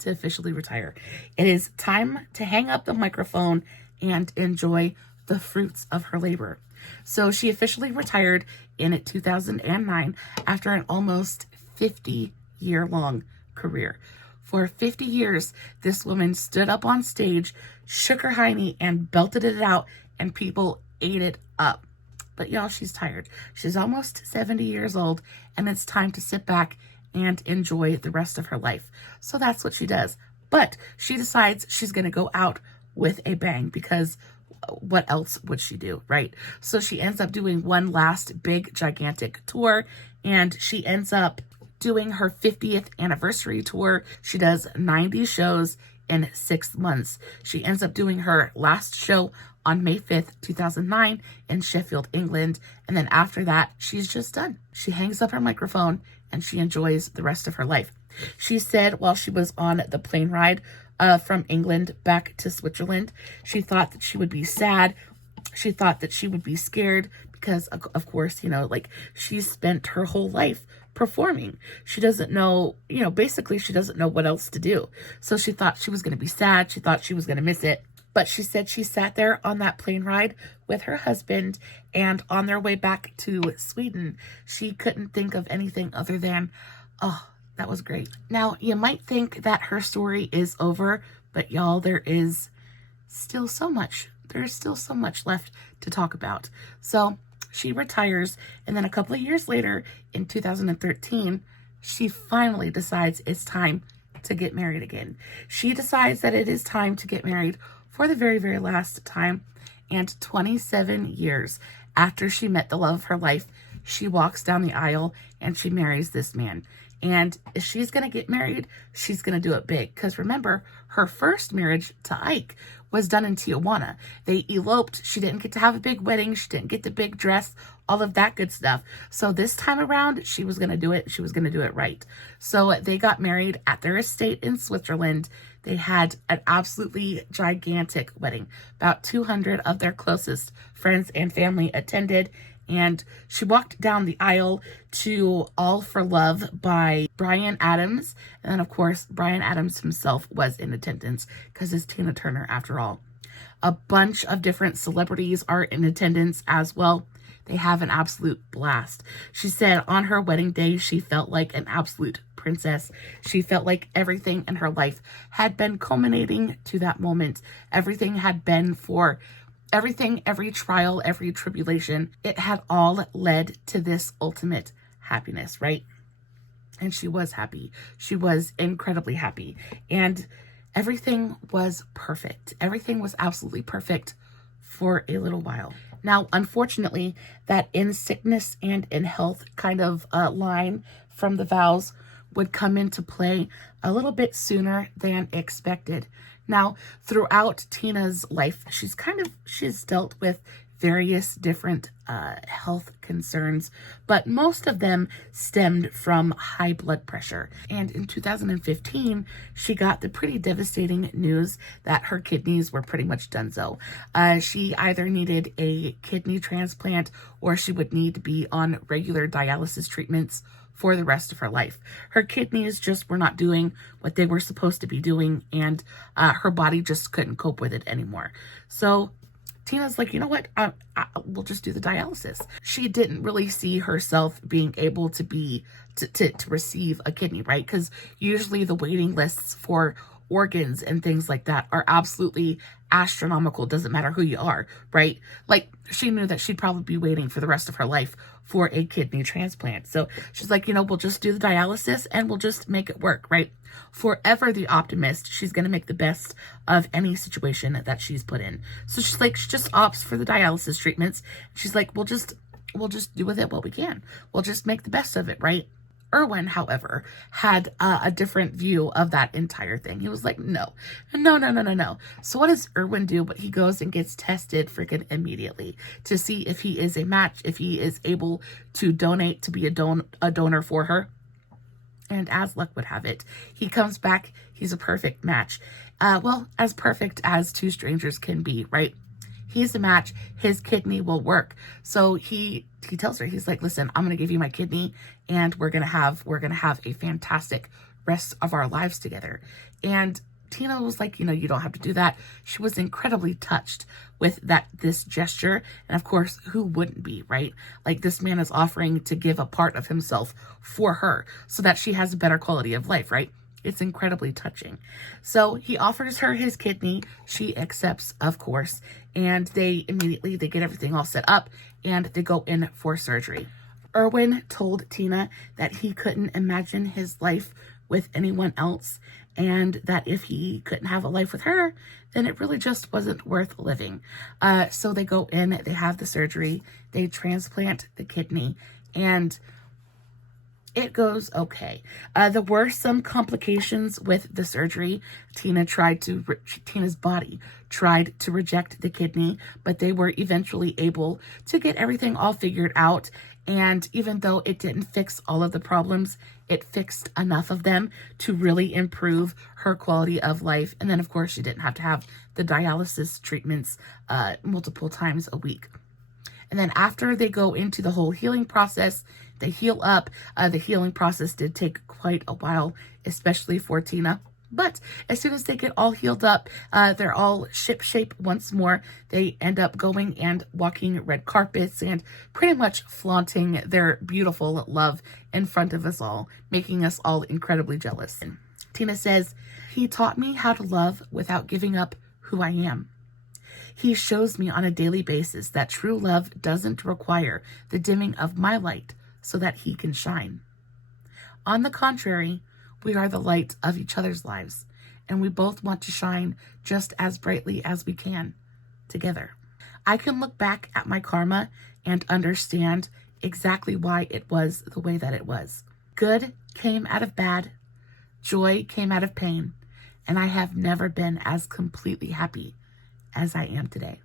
to officially retire. It is time to hang up the microphone and enjoy the fruits of her labor. So she officially retired in 2009 after an almost 50-year-long career. For 50 years, this woman stood up on stage, shook her hiney, and belted it out, and people ate it up. But y'all, she's tired. She's almost 70 years old, and it's time to sit back and enjoy the rest of her life. So that's what she does. But she decides she's going to go out with a bang, because what else would she do, right? So she ends up doing one last big, gigantic tour, and she ends up doing her 50th anniversary tour. She does 90 shows in 6 months. She ends up doing her last show on May 5th, 2009 in Sheffield, England. And then after that, she's just done. She hangs up her microphone and she enjoys the rest of her life. She said while she was on the plane ride from England back to Switzerland, she thought that she would be sad. She thought that she would be scared because, of course, like, she's spent her whole life performing. She doesn't know, basically she doesn't know what else to do. So she thought she was going to be sad. She thought she was going to miss it. But she said she sat there on that plane ride with her husband, and on their way back to Sweden, she couldn't think of anything other than, oh, that was great. Now, you might think that her story is over, but y'all, there is still so much. There's still so much left to talk about. So she retires, and then a couple of years later, in 2013, she finally decides it's time to get married again. She decides that it is time to get married for the very, very last time. And 27 years after she met the love of her life, she walks down the aisle and she marries this man. And if she's going to get married, she's going to do it big. Because remember, her first marriage to Ike was done in Tijuana. They eloped. She didn't get to have a big wedding. She didn't get the big dress, all of that good stuff. So this time around, she was going to do it. She was going to do it right. So they got married at their estate in Switzerland. They had an absolutely gigantic wedding. About 200 of their closest friends and family attended. And she walked down the aisle to All for Love by Bryan Adams. And then, of course, Bryan Adams himself was in attendance because it's Tina Turner after all. A bunch of different celebrities are in attendance as well. They have an absolute blast. She said on her wedding day, she felt like an absolute princess. She felt like everything in her life had been culminating to that moment. Everything had been for everything, every trial, every tribulation, it had all led to this ultimate happiness, right? And she was happy. She was incredibly happy. And everything was perfect. Everything was absolutely perfect for a little while. Now, unfortunately, that in sickness and in health kind of line from the vows would come into play a little bit sooner than expected. Now, throughout Tina's life, she's dealt with various different health concerns, but most of them stemmed from high blood pressure. And in 2015, she got the pretty devastating news that her kidneys were pretty much donezo. She either needed a kidney transplant or she would need to be on regular dialysis treatments for the rest of her life. Her kidneys just were not doing what they were supposed to be doing, and her body just couldn't cope with it anymore. So Tina's like, you know what? We'll just do the dialysis. She didn't really see herself being able to receive a kidney, right? Because usually the waiting lists for organs and things like that are absolutely astronomical. Doesn't matter who you are, right? Like, she knew that she'd probably be waiting for the rest of her life for a kidney transplant. So she's like, we'll just do the dialysis and we'll just make it work, right? Forever the optimist, she's going to make the best of any situation that she's put in. So she's like, she just opts for the dialysis treatments. She's like, we'll just do with it what we can. We'll just make the best of it, right? Erwin, however, had a different view of that entire thing. He was like, no. So what does Erwin do? But he goes and gets tested freaking immediately to see if he is a match, if he is able to donate to be a donor for her. And as luck would have it, he comes back. He's a perfect match. Well, as perfect as two strangers can be, right? He's a match. His kidney will work. So he tells her, he's like, listen, I'm going to give you my kidney and we're going to have a fantastic rest of our lives together. And Tina was like, you don't have to do that. She was incredibly touched with this gesture. And of course, who wouldn't be, right? Like, this man is offering to give a part of himself for her so that she has a better quality of life, right? It's incredibly touching. So he offers her his kidney. She accepts, of course, and they get everything all set up and they go in for surgery. Erwin told Tina that he couldn't imagine his life with anyone else, and that if he couldn't have a life with her, then it really just wasn't worth living. So they go in, they have the surgery, they transplant the kidney, and it goes okay. There were some complications with the surgery. Tina's body tried to reject the kidney, but they were eventually able to get everything all figured out. And even though it didn't fix all of the problems, it fixed enough of them to really improve her quality of life. And then, of course, she didn't have to have the dialysis treatments multiple times a week. And then after they go into the whole healing process, they heal up. The healing process did take quite a while, especially for Tina. But as soon as they get all healed up, they're all shipshape once more. They end up going and walking red carpets and pretty much flaunting their beautiful love in front of us all, making us all incredibly jealous. And Tina says, "He taught me how to love without giving up who I am. He shows me on a daily basis that true love doesn't require the dimming of my light so that he can shine. On the contrary, we are the light of each other's lives, and we both want to shine just as brightly as we can together. I can look back at my karma and understand exactly why it was the way that it was. Good came out of bad, joy came out of pain, and I have never been as completely happy as I am today."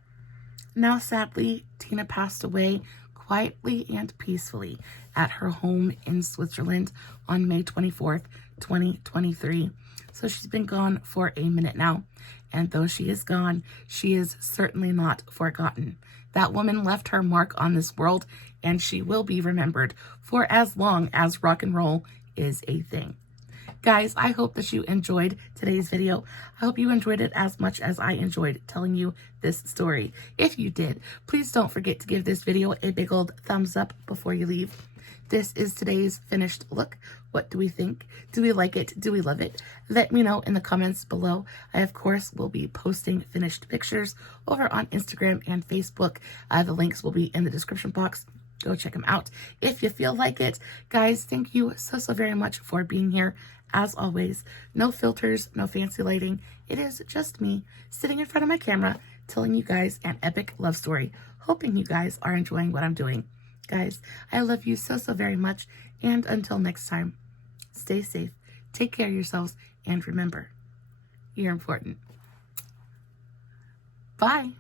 Now, sadly, Tina passed away quietly and peacefully at her home in Switzerland on May 24th, 2023. So she's been gone for a minute now. And though she is gone, she is certainly not forgotten. That woman left her mark on this world, and she will be remembered for as long as rock and roll is a thing. Guys, I hope that you enjoyed today's video. I hope you enjoyed it as much as I enjoyed telling you this story. If you did, please don't forget to give this video a big old thumbs up before you leave. This is today's finished look. What do we think? Do we like it? Do we love it? Let me know in the comments below. I, of course, will be posting finished pictures over on Instagram and Facebook. The links will be in the description box. Go check them out if you feel like it. Guys, thank you so very much for being here. As always, no filters, no fancy lighting. It is just me sitting in front of my camera telling you guys an epic love story, hoping you guys are enjoying what I'm doing. Guys, I love you so very much, and until next time, stay safe, take care of yourselves, and remember, you're important. Bye.